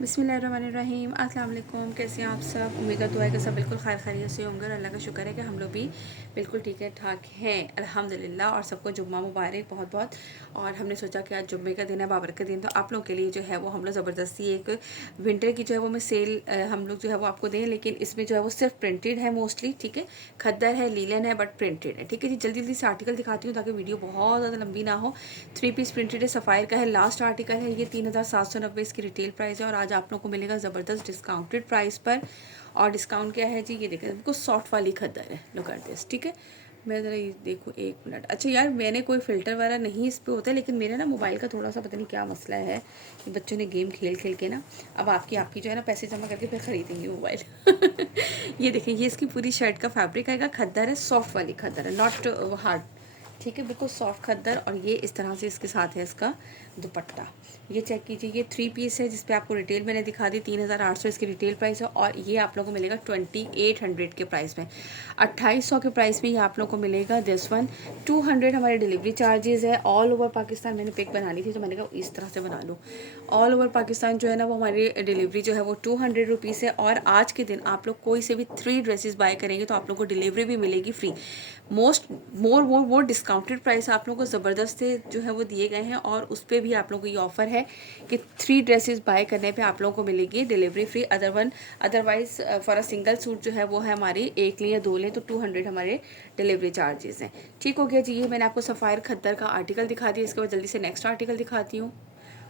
बिस्मिल्लाहिर्रहमानिर्रहीम। अस्सलाम वालेकुम। कैसे हैं आप सब? उम्मीद करते हैं कि सब बिल्कुल खैर खैरियत से होंगे और अल्लाह का शुक्र है कि हम लोग भी बिल्कुल ठीक है ठाक हैं अल्हम्दुलिल्लाह। और सबको जुम्मा मुबारक बहुत बहुत। और हमने सोचा कि आज जुम्मे का दिन है, बाबर का दिन, तो आप लोगों के लिए जो है वो हम लोग ज़बरदस्ती एक विंटर की जो है वो मैं सेल हम लोग जो है वो आपको दें, लेकिन इसमें जो है वो सिर्फ प्रिंटेड है मोस्टली। ठीक है, खद्दर है, लीलन है, बट प्रिंटेड है। ठीक है जी, जल्दी जल्दी से आर्टिकल दिखाती हूँ ताकि वीडियो बहुत ज़्यादा लंबी ना हो। 3 पीस प्रिंटेड है, सफ़ायर का है, लास्ट आर्टिकल है ये। 3790 इसकी रिटेल प्राइस है और आज आप लोग को मिलेगा ज़बरदस्त डिस्काउंटेड प्राइस पर। और डिस्काउंट क्या है जी, ये देखें, बिल्कुल सॉफ्ट वाली खद्दर है। Look at this. ठीक है, मैं ज़रा ये देखूँ, एक मिनट। अच्छा यार, मैंने कोई फ़िल्टर वगैरह नहीं इस पर होता है, लेकिन मेरे ना मोबाइल का थोड़ा सा पता नहीं क्या मसला है कि बच्चों ने गेम खेल खेल के ना अब आपकी जो है ना पैसे जमा करके फिर ख़रीदेंगे मोबाइल। ये देखिए, ये इसकी पूरी शर्ट का फैब्रिक आएगा, खद्दर है, सॉफ्ट वाली खद्दर है, नॉट हार्ड। ठीक है, बिल्कुल सॉफ्ट खद्दर। और ये इस तरह से इसके साथ है इसका दुपट्टा। ये चेक कीजिए, ये 3 पीस है जिसपे आपको रिटेल मैंने दिखा दी 3800 इसकी रिटेल प्राइस है। और ये आप लोगों को मिलेगा 2800 के प्राइस में, 2800 के प्राइस में ये आप लोगों को मिलेगा। दिस वन 200 हमारे डिलीवरी चार्जेस है ऑल ओवर पाकिस्तान। मैंने पिक बनानी थी तो मैंने कहा इस तरह से बना लूँ। ऑल ओवर पाकिस्तान जो है ना वो हमारी डिलीवरी जो है वो 200 रुपीज़ है। और आज के दिन आप लोग कोई से भी 3 ड्रेसेस बाय करेंगे तो आप लोग को डिलीवरी भी मिलेगी फ्री। मोर डिस्काउंटेड प्राइस आप लोगों को ज़बरदस्त से जो है वो दिए गए हैं। और उस पर भी आप लोगों को ये ऑफ़र है कि 3 ड्रेसेस बाय करने पे आप लोगों को मिलेगी delivery free. Otherwise for a single suit जो है वो है हमारी, एक लें या 2 लें तो 200 हमारे डिलीवरी चार्जेस हैं। ठीक हो गया जी, ये मैंने आपको सफ़ायर खद्दर का आर्टिकल दिखा दिया। इसके बाद जल्दी से नेक्स्ट आर्टिकल दिखाती हूँ।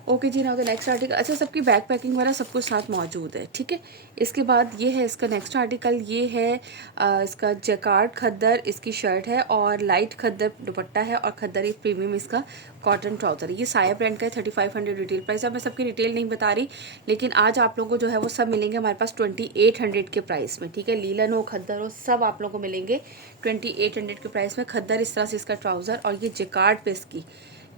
ओके जी, ना तो नेक्स्ट आर्टिकल। अच्छा, सबकी बैग पैकिंग वगैरह सब कुछ साथ मौजूद है। ठीक है, इसके बाद ये है इसका नेक्स्ट आर्टिकल। ये है इसका जैकार्ड खद्दर, इसकी शर्ट है और लाइट खद्दर दुपट्टा है और खद्दर एक प्रीमियम इसका कॉटन ट्राउज़र है। ये साया ब्रांड का है, 3500 रिटेल प्राइस। अब मैं सबकी रिटेल नहीं बता रही, लेकिन आज आप लोगों को जो है वो सब मिलेंगे हमारे पास 2800 के प्राइस में। ठीक है, लीलन हो, खद्दर हो, सब आप लोगों को मिलेंगे 2800 के प्राइस में। खद्दर इस तरह से इसका ट्राउज़र और ये जैकार्ड पे इसकी,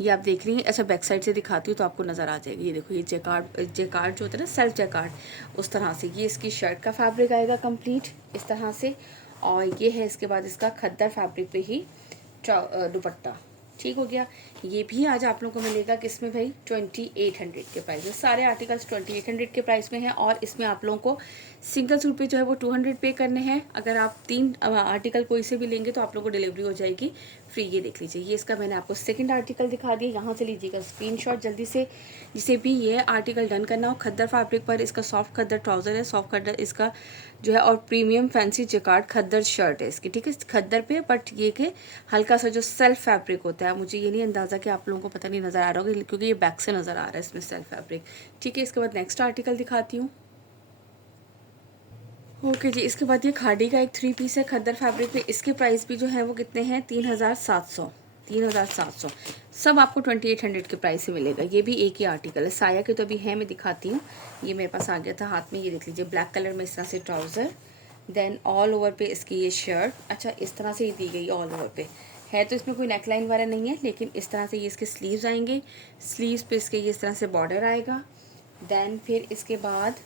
ये आप देख रही हैं। अच्छा, बैक साइड से दिखाती हूँ तो आपको नज़र आ जाएगी। ये देखो, ये जैकार्ड जो होता है ना, सेल्फ जैकार्ड, उस तरह से ये इसकी शर्ट का फैब्रिक आएगा कंप्लीट इस तरह से। और ये है इसके बाद इसका खद्दर फैब्रिक पे ही दुपट्टा। ठीक हो गया, ये भी आज आप लोगों को मिलेगा किसमें भाई, 2800 के प्राइस में। सारे आर्टिकल्स 2800 के प्राइस में हैं। और इसमें आप लोगों को सिंगल सूट पे जो है वो 200 पे करने हैं। अगर आप 3 आर्टिकल कोई से भी लेंगे तो आप लोगों को डिलीवरी हो जाएगी फ्री। ये देख लीजिए, ये इसका मैंने आपको सेकंड आर्टिकल दिखा दिया। यहाँ से लीजिएगा स्क्रीनशॉट जल्दी से, जिसे भी ये आर्टिकल डन करना हो। खद्दर फैब्रिक पर इसका सॉफ्ट खद्दर ट्राउज़र है, सॉफ्ट खद्दर इसका जो है, और प्रीमियम फैंसी जैकार्ड खद्दर शर्ट है इसकी। ठीक है, खद्दर पे, बट ये कि हल्का सा जो सेल्फ फैब्रिक होता है, मुझे ये नहीं अंदाज़ा कि आप लोगों को पता नहीं नज़र आ रहा होगा क्योंकि ये बैक से नज़र आ रहा है इसमें सेल्फ फैब्रिक। ठीक है, इसके बाद नेक्स्ट आर्टिकल दिखाती हूँ। ओके जी, इसके बाद ये खादी का एक 3 पीस है खद्दर फैब्रिक पे। इसके प्राइस भी जो है वो कितने हैं, 3700। 3700 सब आपको 2800 के प्राइस से मिलेगा। ये भी एक ही आर्टिकल है, साया के तो अभी है, मैं दिखाती हूँ। ये मेरे पास आ गया था हाथ में, ये देख लीजिए, ब्लैक कलर में इस तरह से ट्राउज़र, देन ऑल ओवर पे इसकी ये शर्ट। अच्छा, इस तरह से ही दी गई ऑल ओवर पे है, तो इसमें कोई नेकलाइन वगैरह नहीं है, लेकिन इस तरह से ये इसके स्लीव्स आएंगे। स्लीव्स पे इसके ये इस तरह से बॉर्डर आएगा। देन फिर इसके बाद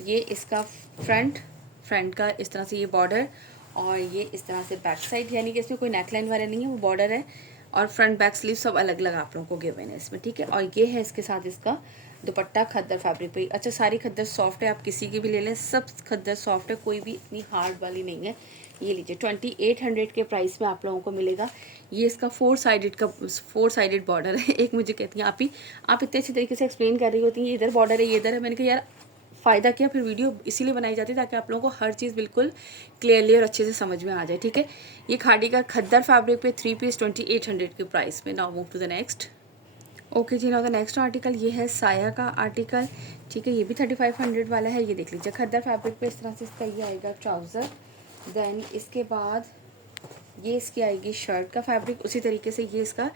ये इसका फ्रंट का इस तरह से ये बॉर्डर, और ये इस तरह से बैक साइड, यानी कि इसमें कोई नेकलाइन वगैरह नहीं है, वो बॉर्डर है। और फ्रंट बैक स्लीव सब अलग अलग आप लोगों को गिवन है इसमें। ठीक है, और ये है इसके साथ इसका दुपट्टा खद्दर फैब्रिक पे। अच्छा, सारी खद्दर सॉफ्ट है, आप किसी की भी ले लें, सब खद्दर सॉफ्ट है, कोई भी इतनी हार्ड वाली नहीं है। ये लीजिए, 2800 के प्राइस में आप लोगों को मिलेगा। ये इसका 4 साइडेड बॉर्डर है। एक मुझे कहती हैं आप इतने अच्छे तरीके से एक्सप्लेन कर रही होती हैं, ये इधर बॉर्डर है, ये इधर है। मैंने कहा यार, फ़ायदा क्या, फिर वीडियो इसीलिए बनाई जाती है ताकि आप लोगों को हर चीज़ बिल्कुल क्लियरली और अच्छे से समझ में आ जाए। ठीक है, ये खादी का खद्दर फैब्रिक पे 3 पीस 2800 के प्राइस में। Now move to the next. Okay ji, now the next article, ये है साया का आर्टिकल। ठीक है, ये भी 3500 वाला है। ये देख लीजिए, खद्दर फैब्रिक पे इस तरह से इसका ये आएगा ट्राउज़र। देन इसके बाद ये इसकी आएगी शर्ट का फैब्रिक, उसी तरीके से ये इसका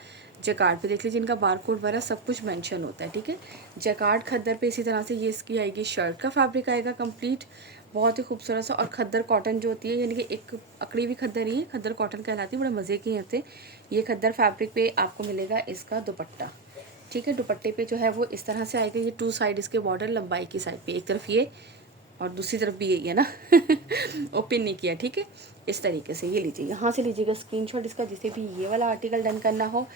जैकार्ड पे देख लीजिए, इनका बारकोड वगैरह सब कुछ मेंशन होता है। ठीक है, जैकार्ड खद्दर पे इसी तरह से ये इसकी आएगी शर्ट का फैब्रिक आएगा कंप्लीट, बहुत ही खूबसूरत सा। और खद्दर कॉटन जो होती है, यानी कि एक अकड़ी हुई खद्दर ही है, खद्दर कॉटन कहलाती है, बड़े मज़े की होते हैं। ये खद्दर फैब्रिक पे आपको मिलेगा इसका दुपट्टा। ठीक है, दुपट्टे पे जो है वो इस तरह से आएगा। ये 2 साइड इसके बॉर्डर, लंबाई की साइड पे, एक तरफ ये और दूसरी तरफ भी यही है ना। ओपन नहीं किया। ठीक है, इस तरीके से ये लीजिए, यहाँ से लीजिएगा स्क्रीनशॉट इसका, जिसे भी ये वाला आर्टिकल डन करना हो,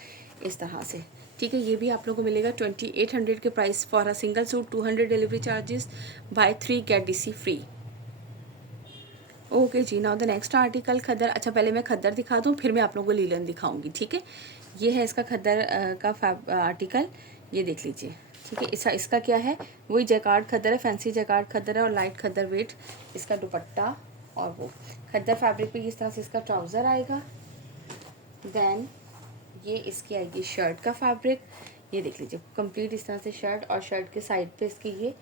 इस तरह से। ठीक है। ये भी आप लोगों को मिलेगा 2800 के price for a single suit, 200 delivery charges, buy 3 get DC free. Okay ji, now the next article khaddar. अच्छा पहले मैं खद्दर दिखा दूँ, फिर मैं आप लोगों को लीलन दिखाऊंगी, ठीक है। ये है इसका खद्दर का आर्टिकल, ये देख लीजिए, ठीक है। इसका क्या है, वही जैकार्ड खद्दर है, फैंसी जैकार्ड खद्दर है और लाइट खद्दर वेट इसका दुपट्टा। और वो खद्दर फैब्रिक पे इस तरह से इसका ट्राउज़र आएगा। देन ये इसकी आएगी शर्ट का फैब्रिक, ये देख लीजिए कंप्लीट इस तरह से शर्ट, और शर्ट के साइड पे इसकी ये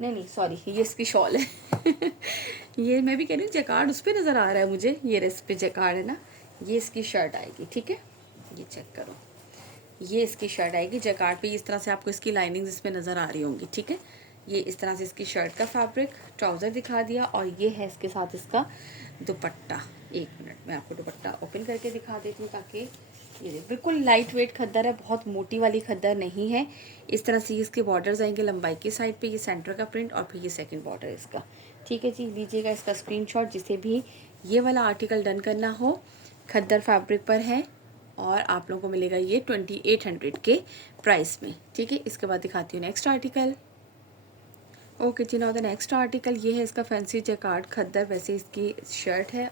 नहीं सॉरी, ये इसकी शॉल है ये मैं भी कह रही हूँ जैकार्ड उस पर नज़र आ रहा है मुझे, ये रेस पे जैकार्ड है ना। ये इसकी शर्ट आएगी, ठीक है, ये चेक करो, ये इसकी शर्ट आएगी जैकार्ड पे, इस तरह से आपको इसकी लाइनिंग्स इसमें नज़र आ रही होंगी, ठीक है। ये इस तरह से इसकी शर्ट का फैब्रिक, ट्राउज़र दिखा दिया, और ये है इसके साथ इसका दुपट्टा। एक मिनट मैं आपको दुपट्टा ओपन करके दिखा देती हूँ, ताकि ये बिल्कुल लाइट वेट खद्दर है, बहुत मोटी वाली खद्दर नहीं है। इस तरह से इसके बॉर्डर्स आएंगे लंबाई की साइड पे, ये सेंटर का प्रिंट और फिर ये सेकंड बॉर्डर इसका, ठीक है जी। लीजिएगा इसका स्क्रीनशॉट, जिसे भी ये वाला आर्टिकल डन करना हो, खद्दर फैब्रिक पर है और आप लोगों को मिलेगा ये 2800 के प्राइस में, ठीक है। इसके बाद दिखाती हूँ next article. Okay ji, now the next article, ये है इसका फैंसी जैकार्ड खद्दर, वैसे इसकी शर्ट है,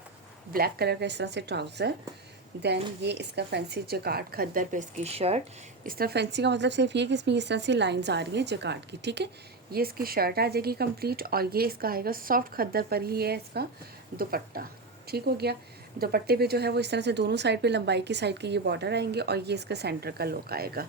ब्लैक कलर का इस तरह से ट्राउज़र। देन ये इसका फैंसी जैकार्ड खद्दर पे इसकी शर्ट, इस तरह फैंसी का मतलब सिर्फ ये कि इसमें इस तरह से लाइंस आ रही हैं जैकार्ड की, ठीक है। ये इसकी शर्ट आ जाएगी कंप्लीट, और ये इसका आएगा सॉफ्ट खद्दर पर ही है इसका दुपट्टा, ठीक हो गया। दुपट्टे पे जो है वो इस तरह से दोनों साइड पे लंबाई की साइड के ये बॉर्डर आएंगे, और ये इसका सेंटर का लुक आएगा।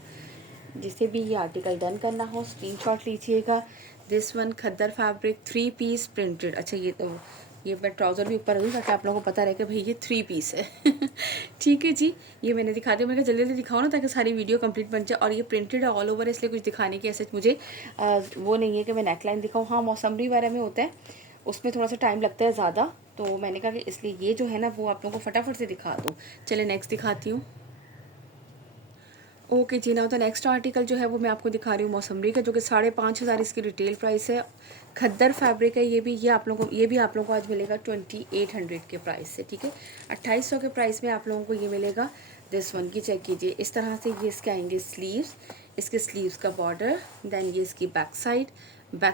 जिसे भी ये आर्टिकल डन करना हो स्क्रीनशॉट लीजिएगा। This one khaddar fabric 3 piece printed. अच्छा ये मैं ट्राउज़र भी ऊपर रखूँ ताकि आप लोगों को पता रहे कि भाई ये 3 पीस है ठीक है जी। ये मैंने दिखा दिया, मैं जल्दी जल्दी दिखाऊँ ना ताकि सारी वीडियो कंप्लीट बन जाए। और ये प्रिंटेड है ऑल ओवर, इसलिए कुछ दिखाने की ऐसे मुझे वो नहीं है कि मैं नेकलाइन दिखाऊँ। हाँ मौसमरी वगैरह में होता है, उसमें थोड़ा सा टाइम लगता है ज़्यादा, तो मैंने कहा कि इसलिए ये जो है ना वो आप लोगों को फटाफट से दिखा दूँ। चलिए नेक्स्ट दिखाती हूँ। Okay ji, now the next article जो है वो मैं आपको दिखा रही हूँ मौसमरी का, जो कि 5500 इसकी रिटेल प्राइस है। खद्दर फैब्रिक है ये भी, ये भी आप लोगों को आज मिलेगा 2800 के प्राइस से, ठीक है। 2800 के प्राइस में आप लोगों को ये मिलेगा। दिस वन की चेक कीजिए, इस तरह से ये इसके आएंगे स्लीव्स, इसके स्लीव्स का बॉर्डर, देन ये इसकी बैक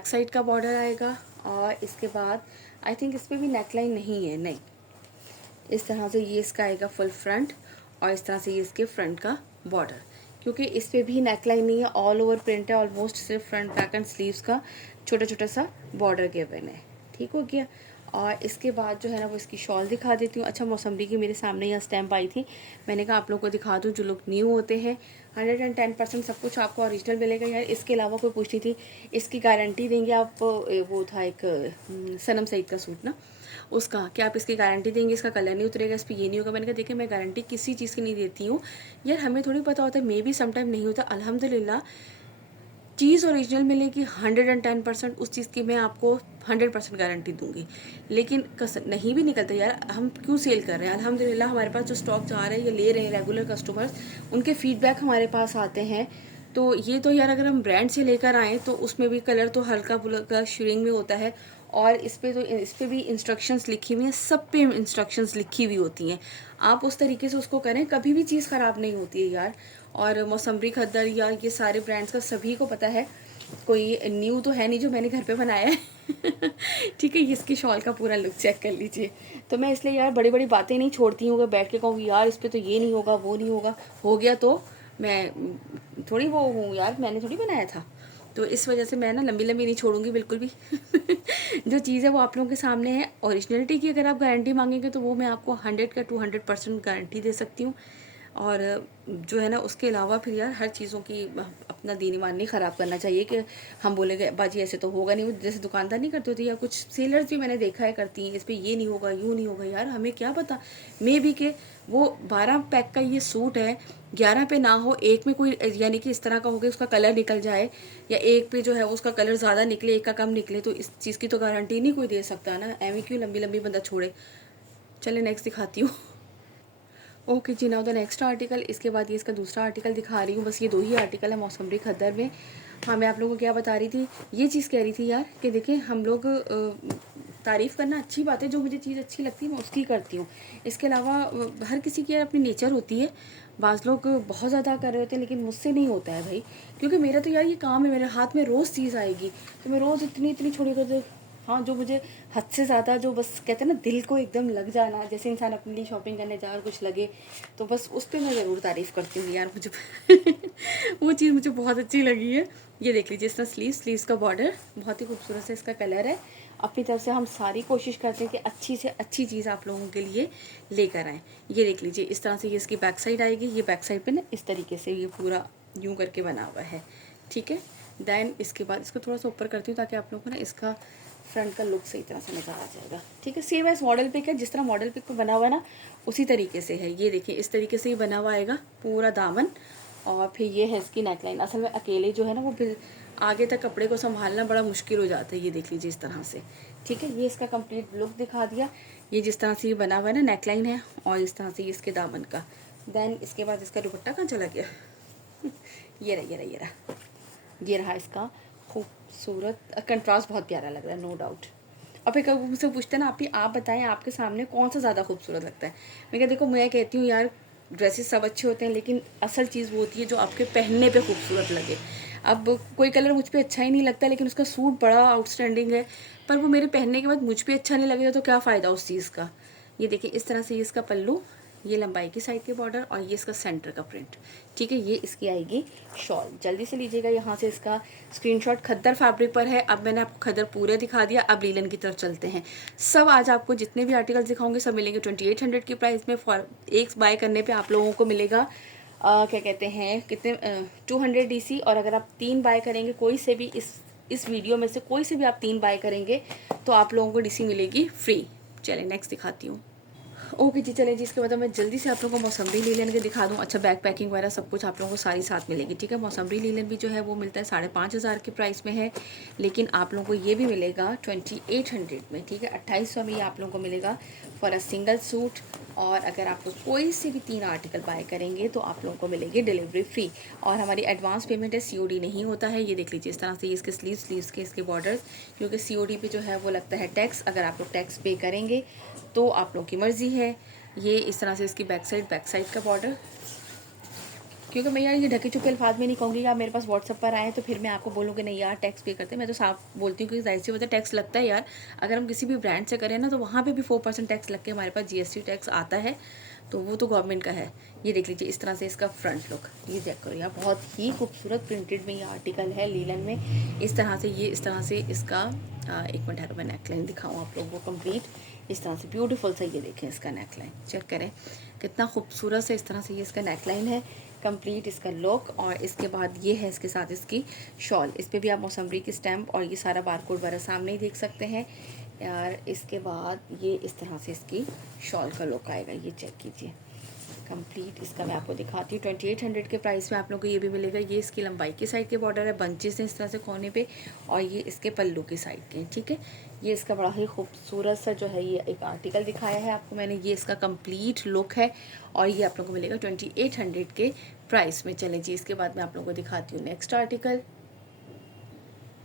साइड का बॉर्डर आएगा, और इसके बाद आई थिंक इस पर भी नेकलाइन नहीं है, नहीं, इस तरह से ये इसका आएगा फुल फ्रंट, और इस तरह से ये इसके फ्रंट का बॉर्डर, क्योंकि इस पर भी नेकलाइन नहीं है, ऑल ओवर प्रिंट है, ऑलमोस्ट सिर्फ फ्रंट बैक एंड स्लीव्स का छोटा छोटा सा बॉर्डर गिवन है, ठीक हो गया। और इसके बाद जो है ना वो इसकी शॉल दिखा देती हूँ। अच्छा मौसमरी की मेरे सामने यहाँ स्टैम्प आई थी, मैंने कहा आप लोगों को दिखा दूँ, जो लोग न्यू होते हैं 110% सब कुछ आपको ओरिजिनल मिलेगा यार। इसके अलावा कोई पूछती थी इसकी गारंटी देंगे आप, वो था एक सनम सईद का सूट ना, उसका क्या आप इसकी गारंटी देंगे, इसका कलर नहीं उतरेगा, इस पर ये नहीं होगा। मैंने कहा देखिए मैं गारंटी किसी चीज़ की नहीं देती हूँ यार, हमें थोड़ी पता होता है, मे भी समटाइम नहीं होता। अल्हम्दुलिल्लाह चीज़ ओरिजिनल मिलेगी 110%, उस चीज़ की मैं आपको 100% गारंटी दूंगी। लेकिन नहीं भी निकलता यार, हम क्यों सेल कर रहे हैं। अल्हम्दुलिल्लाह हमारे पास जो स्टॉक जा रहे हैं ये ले रहे हैं रेगुलर कस्टमर्स, उनके फीडबैक हमारे पास आते हैं। तो ये तो यार अगर हम ब्रांड से लेकर आएँ तो उसमें भी कलर तो हल्का फुल्का श्रिंक में होता है, और इस पर भी इंस्ट्रक्शंस लिखी हुई हैं, सब पे इंस्ट्रक्शंस लिखी हुई होती हैं। आप उस तरीके से उसको करें, कभी भी चीज़ ख़राब नहीं होती है यार। और मौसमरी खद्दर या ये सारे ब्रांड्स का सभी को पता है, कोई न्यू तो है नहीं जो मैंने घर पे बनाया है ठीक है। इसकी शॉल का पूरा लुक चेक कर लीजिए। तो मैं इसलिए यार बड़ी बड़ी बातें नहीं छोड़ती हूँ कि बैठ के कहूँ यार इस पर तो ये नहीं होगा वो नहीं होगा, हो गया तो मैं थोड़ी वो हूँ यार, मैंने थोड़ी बनाया था। तो इस वजह से मैं ना लंबी लंबी नहीं छोड़ूंगी बिल्कुल भी जो चीज़ है वो आप लोगों के सामने है। ओरिजिनलिटी की अगर आप गारंटी मांगेंगे तो वो मैं आपको 100 का 200% गारंटी दे सकती हूँ। और जो है ना उसके अलावा फिर यार हर चीज़ों की अपना दीन ईमान नहीं ख़राब करना चाहिए कि हम बोलेंगे बाजी ऐसे तो होगा नहीं। जैसे दुकानदार नहीं करते होते, या कुछ सेलर्स भी मैंने देखा है करती हैं, इस पर ये नहीं होगा यूँ नहीं होगा। यार हमें क्या पता, मे भी कि वो 12 पैक का ये सूट है, 11 पे ना हो, एक में कोई यानी कि इस तरह का हो गया उसका कलर निकल जाए, या एक पे जो है उसका कलर ज़्यादा निकले एक का कम निकले, तो इस चीज़ की तो गारंटी नहीं कोई दे सकता ना। एवं क्यों लंबी लंबी बंदा छोड़े। चले नेक्स्ट दिखाती हूँ। Okay ji, now the next article. इसके बाद ये इसका दूसरा आर्टिकल दिखा रही हूँ, बस ये 2 ही आर्टिकल है मौसमरी खद्दर में। हाँ मैं आप लोगों को क्या बता रही थी, ये चीज़ कह रही थी यार कि देखिए हम लोग तारीफ़ करना अच्छी बात है, जो मुझे चीज़ अच्छी लगती है मैं उसकी करती हूँ। इसके अलावा हर किसी की अपनी नेचर होती है, बाज़ लोग बहुत ज़्यादा कर रहे होते हैं लेकिन मुझसे नहीं होता है भाई, क्योंकि मेरा तो यार ये काम है, मेरे हाथ में रोज़ चीज़ आएगी तो मैं रोज़ इतनी इतनी छोटी कर दे। हाँ, जो मुझे हद से ज़्यादा जो बस कहते हैं ना दिल को एकदम लग जाना, जैसे इंसान अपने लिए शॉपिंग करने जा और कुछ लगे तो बस उस पर मैं ज़रूर तारीफ़ करती हूँ यार, मुझे वो चीज़ मुझे बहुत अच्छी लगी है। ये देख लीजिए, इसका स्लीव्स का बॉर्डर बहुत ही खूबसूरत से इसका कलर है। अपनी तरफ से हम सारी कोशिश करते हैं कि अच्छी से अच्छी चीज़ आप लोगों के लिए लेकर आएँ। ये देख लीजिए, इस तरह से ये इसकी बैक साइड आएगी। ये बैक साइड पे ना इस तरीके से ये पूरा यूँ करके बना हुआ है, ठीक है। देन इसके बाद इसको थोड़ा सा ऊपर करती हूँ ताकि आप लोगों को ना इसका फ्रंट का लुक सही तरह से नज़र आ जाएगा, ठीक है। सेम एज मॉडल पिक है, जिस तरह मॉडल पिक में बना हुआ है ना उसी तरीके से है। ये देखिए, इस तरीके से ही बना हुआ आएगा पूरा दामन, और फिर ये है इसकी नेकलाइन। असल में अकेले जो है ना वो आगे तक कपड़े को संभालना बड़ा मुश्किल हो जाता है। ये देख लीजिए इस तरह से, ठीक है। ये इसका कंप्लीट लुक दिखा दिया। ये जिस तरह से ये बना हुआ है ना नेकलाइन है, और इस तरह से इसके दामन का। देन इसके बाद इसका दुपट्टा कहाँ चला गया? ये रहा इसका खूबसूरत कंट्रास्ट, बहुत प्यारा लग रहा है नो डाउट। और फिर कभी मुझसे पूछते हैं ना आप बताएं आपके सामने कौन सा ज़्यादा खूबसूरत लगता है। मैं क्या, देखो मैं कहती हूँ यार ड्रेसेस सब अच्छे होते हैं, लेकिन असल चीज़ वो होती है जो आपके पहनने पे खूबसूरत लगे। अब कोई कलर मुझ पर अच्छा ही नहीं लगता लेकिन उसका सूट बड़ा आउटस्टैंडिंग है, पर वो मेरे पहनने के बाद मुझ पर अच्छा नहीं लगेगा तो क्या फ़ायदा उस चीज़ का। ये देखिए, इस तरह से ये इसका पल्लू, ये लंबाई की साइड के बॉर्डर, और ये इसका सेंटर का प्रिंट, ठीक है। ये इसकी आएगी शॉल। जल्दी से लीजिएगा, यहाँ से इसका स्क्रीनशॉट। खद्दर फैब्रिक पर है। अब मैंने आपको खद्दर पूरे दिखा दिया, अब लीलन की तरफ चलते हैं। सब आज आपको जितने भी आर्टिकल्स दिखाऊंगे सब मिलेंगे 2800 की प्राइस में। फॉर एक बाय करने पे आप लोगों को मिलेगा क्या कहते हैं कितने 200 DC, और अगर आप 3 बाय करेंगे कोई से भी इस वीडियो में से कोई से भी आप 3 बाय करेंगे तो आप लोगों को DC मिलेगी फ्री। चलिए नेक्स्ट दिखाती हूँ। ओके जी, चलें जी। इसके बाद मैं जल्दी से आप लोगों को मौसम्बी लीलन के दिखा दूँ। अच्छा, बैग पैकिंग वगैरह सब कुछ आप लोगों को सारी साथ मिलेगी, ठीक है। मौसम्बी लीलन भी जो है वो मिलता है 5500 के प्राइस में है, लेकिन आप लोगों को ये भी मिलेगा 2800 में, ठीक है। 2800 में ये आप लोगों को मिलेगा फॉर अ सिंगल सूट। और अगर आप लोग कोई से भी 3 आर्टिकल बाय करेंगे तो आप लोगों को मिलेगी डिलीवरी फ्री। और हमारी एडवांस पेमेंट है, COD नहीं होता है। ये देख लीजिए, इस तरह से ये इसके स्लीव्स के इसके बॉर्डर्स, क्योंकि COD पे जो है वो लगता है टैक्स। अगर आप लोग टैक्स पे करेंगे तो आप लोगों की मर्ज़ी है। ये इस तरह से इसकी बैक साइड का बॉर्डर, क्योंकि मैं यार ये ढके छुपे अल्फाज में नहीं कहूँगी। आप मेरे पास व्हाट्सअप पर आए तो फिर मैं आपको बोलूँगी नहीं यार टैक्स पे करते हैं। मैं तो साफ बोलती हूँ कि जाहिर सी बात है टैक्स लगता है यार। अगर हम किसी भी ब्रांड से करें ना तो वहाँ पे भी 4% टैक्स लग के हमारे पास GST टैक्स आता है, तो वो तो गवर्नमेंट का है। ये देख लीजिए, इस तरह से इसका फ्रंट लुक, ये चेक करो यार, बहुत ही खूबसूरत प्रिंटेड में ये आर्टिकल है लीलन में। इस तरह से इसका एक मिनट मैं नेकलाइन दिखाऊँ आप लोगों को कंप्लीट। इस तरह से ब्यूटीफुल सा ये देखें इसका नेकलाइन, चेक करें कितना खूबसूरत से इस तरह से ये इसका नेकलाइन है कंप्लीट, इसका लुक। और इसके बाद ये है इसके साथ इसकी शॉल। इस पर भी आप मौसम्बी की स्टैम्प और ये सारा बारकोड वगैरह सामने ही देख सकते हैं यार। इसके बाद ये इस तरह से इसकी शॉल का लुक आएगा, ये चेक कीजिए कंप्लीट। इसका मैं आपको दिखाती हूँ 2800 के प्राइस में आप लोगों को ये भी मिलेगा। ये इसकी लंबाई की साइड के बॉर्डर है, बंचेस हैं इस तरह से कोने पे, और ये इसके पल्लू की साइड के, ठीक है। ये इसका बड़ा ही खूबसूरत सा जो है ये एक आर्टिकल दिखाया है आपको मैंने। ये इसका कंप्लीट लुक है और ये आप लोगों को मिलेगा 2800 के प्राइस में। चलें जी, इसके बाद मैं आप लोगों को दिखाती हूँ next article.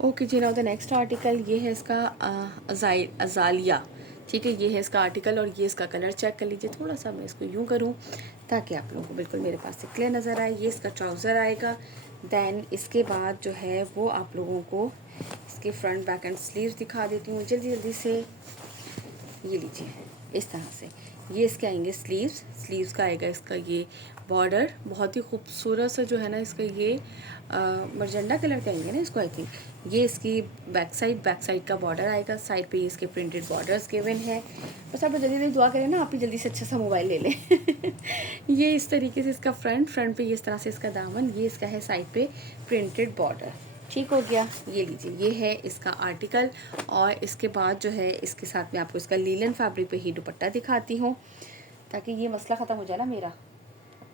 Okay ji, now the next article ये है इसका अजालिया, ठीक है। ये है इसका आर्टिकल और ये इसका कलर चेक कर लीजिए। थोड़ा सा मैं इसको यूँ करूँ ताकि आप लोगों को बिल्कुल मेरे पास से क्लियर नज़र आए। ये इसका ट्राउज़र आएगा। दैन इसके बाद जो है वो आप लोगों को इसके फ्रंट बैक एंड स्लीव्स दिखा देती हूँ जल्दी से। ये लीजिए, इस तरह से ये इसके आएंगे स्लीव्स का आएगा इसका ये बॉर्डर, बहुत ही खूबसूरत सा जो है ना इसका ये मरजंडा कलर कहेंगे ना इसको आई थिंक। ये इसकी बैक साइड का बॉर्डर आएगा। साइड पे इसके प्रिंटेड बॉर्डर्स गिवन है। बस आप जल्दी दुआ करें ना, आप ही जल्दी से अच्छा सा मोबाइल ले लें। ये इस तरीके से इसका फ्रंट पे इस तरह से इसका दामन, ये इसका है साइड पे प्रिंटेड बॉर्डर, ठीक हो गया। ये लीजिए, ये है इसका आर्टिकल। और इसके बाद जो है इसके साथ में आपको इसका लीलन फैब्रिक पे ही दुपट्टा दिखाती हूँ ताकि ये मसला ख़त्म हो जाए ना मेरा।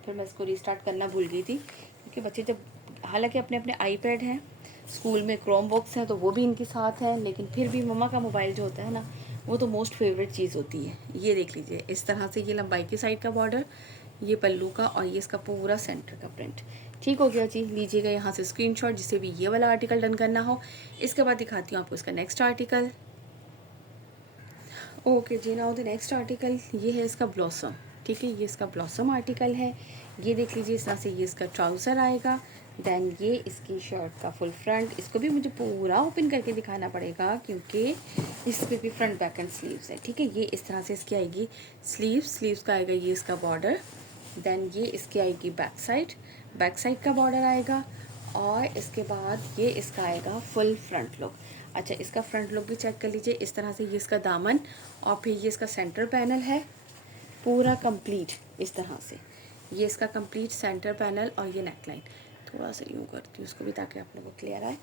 फिर मैं इसको रीस्टार्ट करना भूल गई थी, क्योंकि बच्चे जब हालांकि अपने अपने आईपैड हैं, स्कूल में क्रोम बॉक्स हैं तो वो भी इनके साथ हैं, लेकिन फिर भी मम्मा का मोबाइल जो होता है ना वो तो मोस्ट फेवरेट चीज़ होती है। ये देख लीजिए, इस तरह से ये लंबाई की साइड का बॉर्डर, ये पल्लू का, और ये इसका पूरा सेंटर का प्रिंट, ठीक हो गया जी। लीजिएगा यहाँ से स्क्रीनशॉट जिसे भी ये वाला आर्टिकल डन करना हो। इसके बाद दिखाती हूँ आपको इसका next article. Okay ji, now the next article ये है इसका ब्लॉसम। ठीक है, ये इसका ब्लॉसम आर्टिकल है। ये देख लीजिए, इस तरह से ये इसका ट्राउज़र आएगा। देन ये इसकी शर्ट का फुल फ्रंट, इसको भी मुझे पूरा ओपन करके दिखाना पड़ेगा क्योंकि इसमें भी फ्रंट बैक एंड स्लीव्स है। ठीक है, ये इस तरह से इसकी आएगी स्लीव्स का आएगा ये इसका बॉर्डर। देन ये इसकी आएगी बैक साइड का बॉर्डर आएगा। और इसके बाद ये इसका आएगा फुल फ्रंट लुक। अच्छा, इसका फ्रंट लुक भी चेक कर लीजिए। इस तरह से ये इसका दामन और फिर ये इसका सेंटर पैनल है पूरा कंप्लीट। इस तरह से ये इसका कंप्लीट सेंटर पैनल और ये नेकलाइन। थोड़ा सा यूँ करती हूँ उसको भी ताकि आप लोगों को क्लियर आए।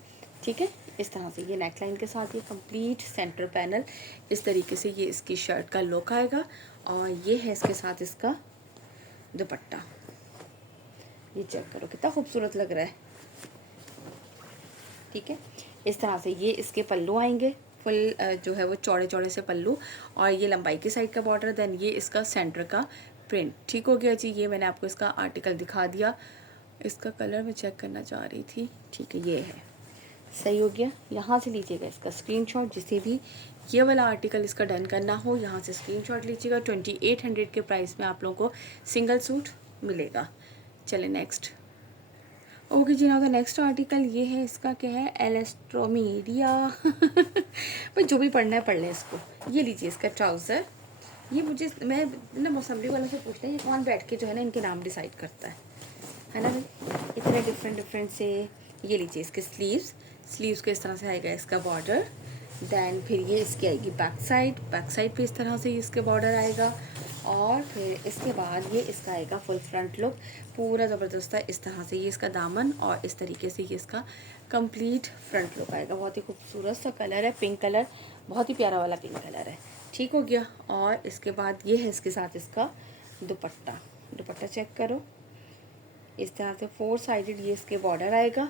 ठीक है, इस तरह से ये नेकलाइन के साथ ये कंप्लीट सेंटर पैनल, इस तरीके से ये इसकी शर्ट का लुक आएगा। और ये है इसके साथ इसका दुपट्टा। ये चेक करो कितना खूबसूरत लग रहा है। ठीक है, इस तरह से ये इसके पल्लू आएंगे फुल जो है वो चौड़े चौड़े से पल्लू और ये लंबाई की साइड का बॉर्डर। देन ये इसका सेंटर का प्रिंट। ठीक हो गया जी, ये मैंने आपको इसका आर्टिकल दिखा दिया। इसका कलर मैं चेक करना चाह रही थी। ठीक है, ये है, सही हो गया। यहाँ से लीजिएगा इसका स्क्रीनशॉट, जिसे भी ये वाला आर्टिकल इसका डन करना हो यहाँ से स्क्रीनशॉट लीजिएगा। 2800 के प्राइस में आप लोगों को सिंगल सूट मिलेगा। चले next. Okay ji, now the next article ये है इसका क्या है, एलेस्ट्रोमीडिया भाई जो भी पढ़ना है पढ़ लें इसको। ये लीजिए इसका ट्राउज़र। ये मुझे मैं ना मौसम्बी वालों से पूछते हैं ये कौन बैठ के जो है ना इनके नाम डिसाइड करता है ना भाई, इतने डिफरेंट से। ये लीजिए इसके स्लीव्स के इस तरह से आएगा इसका बॉर्डर। देन फिर ये इसकी आएगी बैक साइड पे इस तरह से इसके बॉर्डर आएगा। और फिर इसके बाद ये इसका आएगा फुल फ्रंट लुक पूरा ज़बरदस्त है। इस तरह से ये इसका दामन और इस तरीके से ये इसका कंप्लीट फ्रंट लुक आएगा। बहुत ही खूबसूरत सा कलर है, पिंक कलर, बहुत ही प्यारा वाला पिंक कलर है। ठीक हो गया। और इसके बाद ये है इसके साथ इसका दुपट्टा चेक करो। इस तरह से 4 साइडेड ये इसके बॉर्डर आएगा।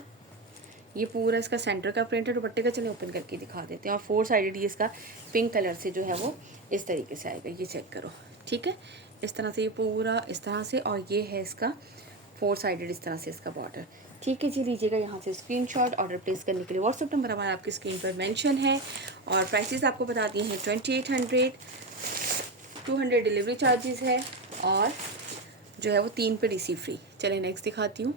ये पूरा इसका सेंटर का प्रिंट है दुपट्टे का। चलिए ओपन करके दिखा देते हैं। और 4 साइडेड ये इसका पिंक कलर से जो है वो इस तरीके से आएगा। ये चेक करो। ठीक है, इस तरह से ये पूरा इस तरह से। और ये है इसका 4 साइडेड इस तरह से इसका बॉर्डर। ठीक है जी, लीजिएगा यहाँ से स्क्रीनशॉट। ऑर्डर प्लेस करने के लिए व्हाट्सएप नंबर हमारा आपकी स्क्रीन पर मेंशन है। और प्राइसेस आपको बता दिए हैं 2800, 200 डिलीवरी चार्जेस है और जो है वो 3 पे रिसीव फ्री। चलिए नेक्स्ट दिखाती हूँ।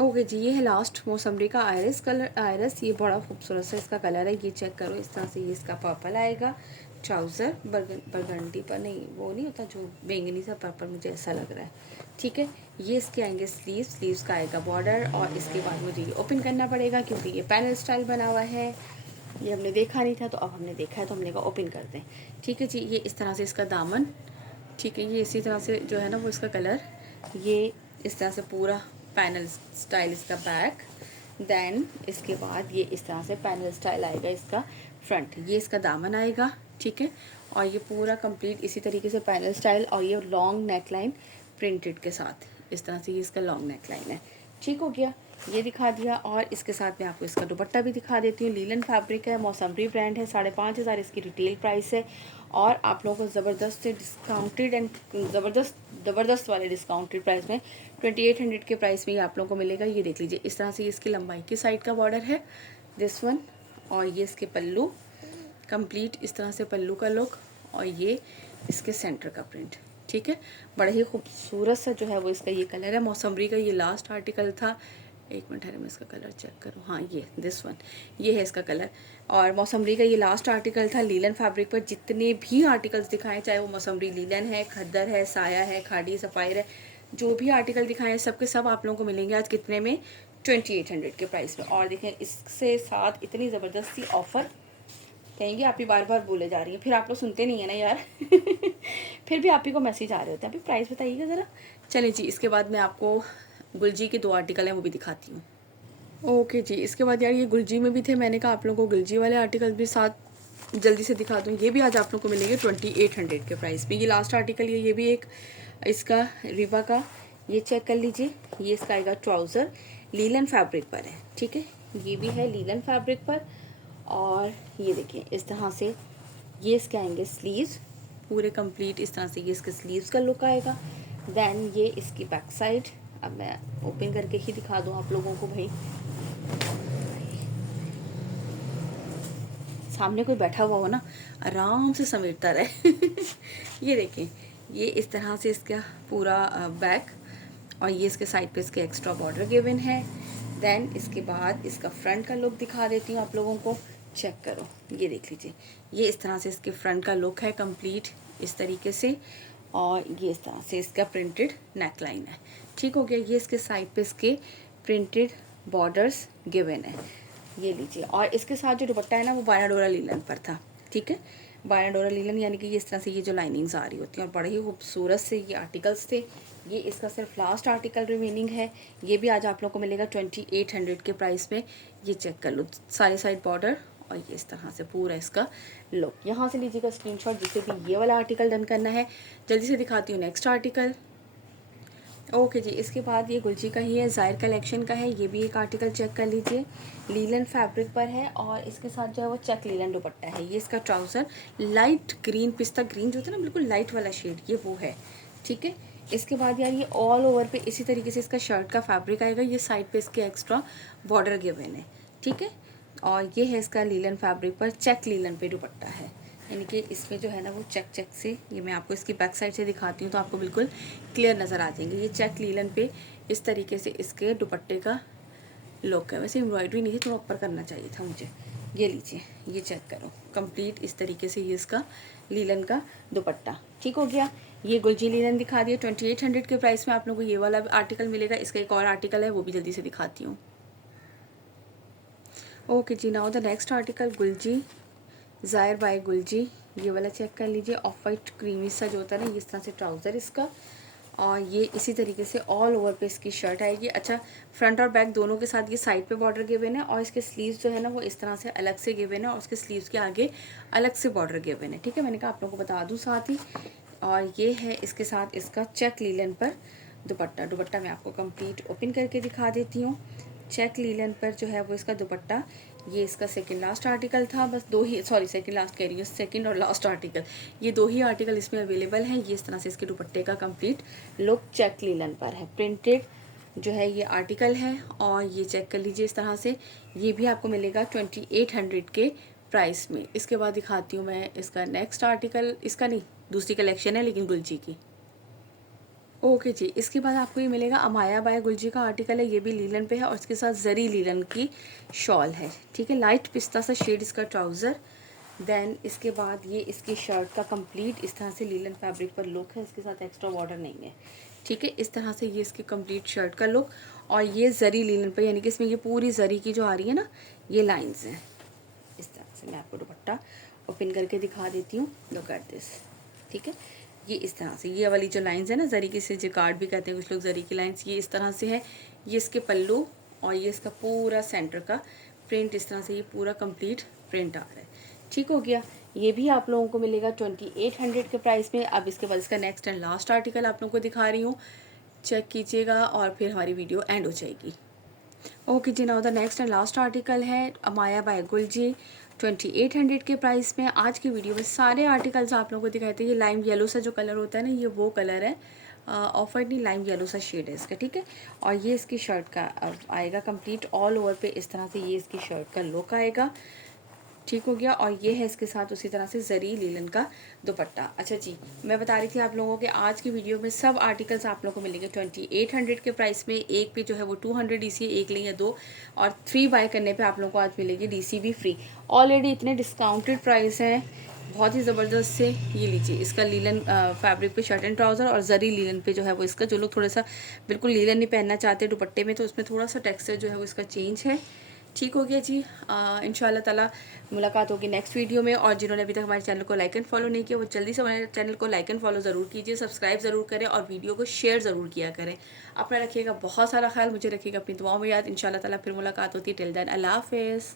ओके जी, ये है लास्ट मौसम्बी का आयरस। ये बड़ा खूबसूरत सा इसका कलर है। ये चेक करो, इस तरह से ये इसका पर्पल आएगा। ट्राउज़र बरगंडी पर नहीं, वो नहीं होता जो बैंगनी सा पर्पल, मुझे ऐसा लग रहा है। ठीक है, ये इसके आएंगे स्लीव्स का आएगा बॉर्डर। और इसके बाद मुझे ये ओपन करना पड़ेगा क्योंकि ये पैनल स्टाइल बना हुआ है। ये हमने देखा नहीं था तो अब हमने देखा है तो हमने कहा ओपन कर दें। ठीक है जी, ये इस तरह से इसका दामन। ठीक है, ये इसी तरह से जो है ना वो इसका कलर, ये इस तरह से पूरा पैनल स्टाइल इसका बैक। देन इसके बाद ये इस तरह से पैनल स्टाइल आएगा इसका फ्रंट। ये इसका दामन आएगा। ठीक है, और ये पूरा कंप्लीट इसी तरीके से पैनल स्टाइल और ये लॉन्ग नेक लाइन प्रिंटेड के साथ इस तरह से ये इसका लॉन्ग नेक लाइन है। ठीक हो गया, ये दिखा दिया। और इसके साथ मैं आपको इसका दुपट्टा भी दिखा देती हूँ। लीलन फैब्रिक है, मौसम्बी ब्रांड है, 5500 इसकी रिटेल प्राइस है। और आप लोगों को ज़बरदस्त डिस्काउंटेड एंड ज़बरदस्त वाले डिस्काउंटेड प्राइस में 2800 के प्राइस में ये आप लोगों को मिलेगा। ये देख लीजिए, इस तरह से इसकी लंबाई की साइड का बॉर्डर है दिस वन। और ये इसके पल्लू कंप्लीट इस तरह से पल्लू का लुक। और ये इसके सेंटर का प्रिंट। ठीक है, बड़ा ही खूबसूरत सा जो है वो इसका ये कलर है। मौसम्बी का ये लास्ट आर्टिकल था। एक मिनट है, मैं इसका कलर चेक करूँ। हाँ, ये दिस वन, ये है इसका कलर। और मौसम्बी का ये लास्ट आर्टिकल था लीलन फैब्रिक पर। जितने भी आर्टिकल्स दिखाएं, चाहे वो मौसम्बी लीलन है, खद्दर है, साया है, खाड़ी सफ़ायर है, जो भी आर्टिकल दिखाएं सबके सब आप लोगों को मिलेंगे आज कितने में, 2800 के प्राइस में। और देखें इससे साथ इतनी ज़बरदस्त सी ऑफ़र, कहेंगे आप ही बार बार बोले जा रही हैं, फिर आप लोग सुनते नहीं है ना यार फिर भी आप ही को मैसेज आ रहे होते हैं। अभी प्राइस बताइएगा ज़रा। चलें जी, इसके बाद मैं आपको गुलजी के 2 आर्टिकल हैं वो भी दिखाती हूँ। ओके जी, इसके बाद यार ये गुलजी में भी थे, मैंने कहा आप लोगों को गुलजी वाले आर्टिकल भी साथ जल्दी से दिखा दूँ। ये भी आज आप लोगों को मिलेंगे 2800 के प्राइस में। ये लास्ट आर्टिकल ये भी एक इसका रिवा का, ये चेक कर लीजिए। ये इसका आएगा ट्राउज़र, लीलन फैब्रिक पर है। ठीक है, ये भी है लीलन फैब्रिक पर। और ये देखिए इस तरह से ये इसके आएंगे स्लीव्स पूरे कंप्लीट इस तरह से ये इसके स्लीव्स का लुक आएगा। देन ये इसकी बैक साइड, अब मैं ओपन करके ही दिखा दूँ आप लोगों को भाई, सामने कोई बैठा हुआ हो ना, आराम से समेटता रहे। ये देखें, ये इस तरह से इसका पूरा बैक, और ये इसके साइड पे इसके एक्स्ट्रा बॉर्डर गिवन है। देन इसके बाद इसका फ्रंट का लुक दिखा देती हूँ आप लोगों को। चेक करो, ये देख लीजिए, ये इस तरह से इसके फ्रंट का लुक है कंप्लीट इस तरीके से, और ये इस तरह से इसका प्रिंटेड नेक लाइन है। ठीक हो गया। ये इसके साइड पे इसके प्रिंटेड बॉर्डर्स गिवन है, ये लीजिए। और इसके साथ जो दुपट्टा है ना वो बायाडोरा लीलन पर था। ठीक है, बायाडोरा लीलन यानी कि ये इस तरह से ये जो लाइनिंग्स आ रही होती हैं, और बड़े ही खूबसूरत से ये आर्टिकल्स थे। ये इसका सिर्फ लास्ट आर्टिकल रिमेनिंग है। ये भी आज आप लोगों को मिलेगा 2800 के प्राइस में। ये चेक कर लो, सारे साइड बॉर्डर, और ये इस तरह से पूरा इसका लुक। यहाँ से लीजिएगा स्क्रीनशॉट जिससे भी ये वाला आर्टिकल डन करना है। जल्दी से दिखाती हूँ नेक्स्ट आर्टिकल। ओके जी, इसके बाद ये गुलजी का ही है, ज़ाहिर कलेक्शन का है। ये भी एक आर्टिकल चेक कर लीजिए, लीलन फैब्रिक पर है, और इसके साथ जो है वो चेक लीलन दुपट्टा है। ये इसका ट्राउज़र लाइट ग्रीन, पिस्ता ग्रीन जो होता है ना, बिल्कुल लाइट वाला शेड, ये वो है। ठीक है, इसके बाद यार ये ऑल ओवर पे इसी तरीके से इसका शर्ट का फैब्रिक आएगा। ये साइड पे इसके एक्स्ट्रा बॉर्डर गिवन है। ठीक है, और ये है इसका लीलन फैब्रिक पर चेक लीलन पे दुपट्टा है, यानी कि इसमें जो है ना वो चेक चेक से, ये मैं आपको इसकी बैक साइड से दिखाती हूँ तो आपको बिल्कुल क्लियर नज़र आ जाएंगे। ये चेक लीलन पे इस तरीके से इसके दुपट्टे का लुक है। वैसे एम्ब्रॉयडरी नहीं थी, थोड़ा ऊपर करना चाहिए था मुझे। ये लीजिए, ये चेक करो, कंप्लीट इस तरीके से ये इसका लीलन का दुपट्टा। ठीक हो गया। ये गुलजी लीलन दिखा दिया 2800 के प्राइस में। आप लोगों को ये वाला आर्टिकल मिलेगा। इसका एक और आर्टिकल है, वो भी जल्दी से दिखाती हूँ। Okay ji, now the next article गुलजी ज़ाहिर बाय गुलजी। ये वाला चेक कर लीजिए, ऑफ वाइट क्रीमी सा जो होता है ना, इस तरह से ट्राउज़र इसका, और ये इसी तरीके से ऑल ओवर पे इसकी शर्ट आएगी। अच्छा, फ्रंट और बैक दोनों के साथ ये साइड पे बॉर्डर गिवन है, और इसके स्लीव्स जो है ना वो इस तरह से अलग से गिवन है, और उसके स्लीव्स के आगे अलग से बॉर्डर गिवन है। ठीक है, मैंने कहा आप लोगों को बता दूँ साथ ही। और ये है इसके साथ इसका चेक लीलन पर दुपट्टा। दुपट्टा मैं आपको कंप्लीट ओपन करके दिखा देती हूँ। चेक लीलन पर जो है वो इसका दुपट्टा। ये इसका सेकंड लास्ट आर्टिकल था, बस दो ही, सॉरी सेकंड लास्ट कह रही हूँ, सेकंड और लास्ट आर्टिकल, ये दो ही आर्टिकल इसमें अवेलेबल हैं। ये इस तरह से इसके दुपट्टे का कंप्लीट लुक चेक लीलन पर है, प्रिंटेड जो है ये आर्टिकल है। और ये चेक कर लीजिए इस तरह से, ये भी आपको मिलेगा 2800 के प्राइस में। इसके बाद दिखाती हूँ मैं इसका नेक्स्ट आर्टिकल, इसका नहीं, दूसरी कलेक्शन है लेकिन गुलजी की। ओके जी, इसके बाद आपको ये मिलेगा अमाया बाय गुलजी का आर्टिकल है। ये भी लीलन पे है, और इसके साथ जरी लीलन की शॉल है। ठीक है, लाइट पिस्ता सा शेड इसका ट्राउज़र। देन इसके बाद ये इसकी शर्ट का कंप्लीट इस तरह से लीलन फैब्रिक पर लुक है, इसके साथ एक्स्ट्रा बॉर्डर नहीं है। ठीक है, इस तरह से ये इसकी कंप्लीट शर्ट का लुक, और ये जरी लीलन पर, यानी कि इसमें ये पूरी जरी की जो आ रही है ना, ये लाइन्स हैं। इस तरह से मैं आपको दुपट्टा ओपन करके दिखा देती हूँ, लुक एट दिस। ठीक है, ये इस तरह से ये वाली जो लाइंस है ना, जरी की से जिकार्ड भी कहते हैं कुछ लोग, जरी की लाइंस, ये इस तरह से है। ये इसके पल्लू, और ये इसका पूरा सेंटर का प्रिंट, इस तरह से ये पूरा कंप्लीट प्रिंट आ रहा है। ठीक हो गया, ये भी आप लोगों को मिलेगा 2800 के प्राइस में। अब इसके बाद इसका नेक्स्ट एंड लास्ट आर्टिकल आप लोगों को दिखा रही हूँ, चेक कीजिएगा, और फिर हमारी वीडियो एंड हो जाएगी। Okay ji, now the next and last article है अमाया बाय गुलजी 2800 के प्राइस में। आज की वीडियो में सारे आर्टिकल्स आप लोगों को दिखाए थे। ये लाइम येलो सा जो कलर होता है ना, ये वो कलर है, ऑफ वाइट नहीं, लाइम येलो सा शेड है इसका। ठीक है, और ये इसकी शर्ट का आएगा कंप्लीट ऑल ओवर पे इस तरह से, ये इसकी शर्ट का लुक आएगा। ठीक हो गया, और ये है इसके साथ उसी तरह से जरी लीलन का दुपट्टा। अच्छा जी, मैं बता रही थी आप लोगों के आज की वीडियो में सब आर्टिकल्स आप लोगों को मिलेंगे 2800 के प्राइस में। एक पे जो है वो 200 डीसी, एक लें या दो, और 3 बाय करने पे आप लोगों को आज मिलेगी डीसी भी फ्री। ऑलरेडी इतने डिस्काउंटेड प्राइस हैं, बहुत ही ज़बरदस्त से। ये लीजिए, इसका लीलन फैब्रिक पे शर्ट एंड ट्राउज़र, और जरी लीलन पे जो है वो इसका, जो लोग थोड़ा सा बिल्कुल लीलन नहीं पहनना चाहते दुपट्टे में, तो उसमें थोड़ा सा टेक्सचर जो है वो इसका चेंज है। ठीक हो गया जी, इंशाल्लाह ताला मुलाकात होगी नेक्स्ट वीडियो में। और जिन्होंने अभी तक हमारे चैनल को लाइक एंड फॉलो नहीं किया, वो जल्दी से हमारे चैनल को लाइक एंड फॉलो ज़रूर कीजिए, सब्सक्राइब ज़रूर करें, और वीडियो को शेयर ज़रूर किया करें। अपना रखिएगा बहुत सारा ख्याल, मुझे रखिएगा अपनी दुआओं में याद। इंशाल्लाह ताला फिर मुलाकात होती है। टिल देन अल्लाह हाफ़िज़।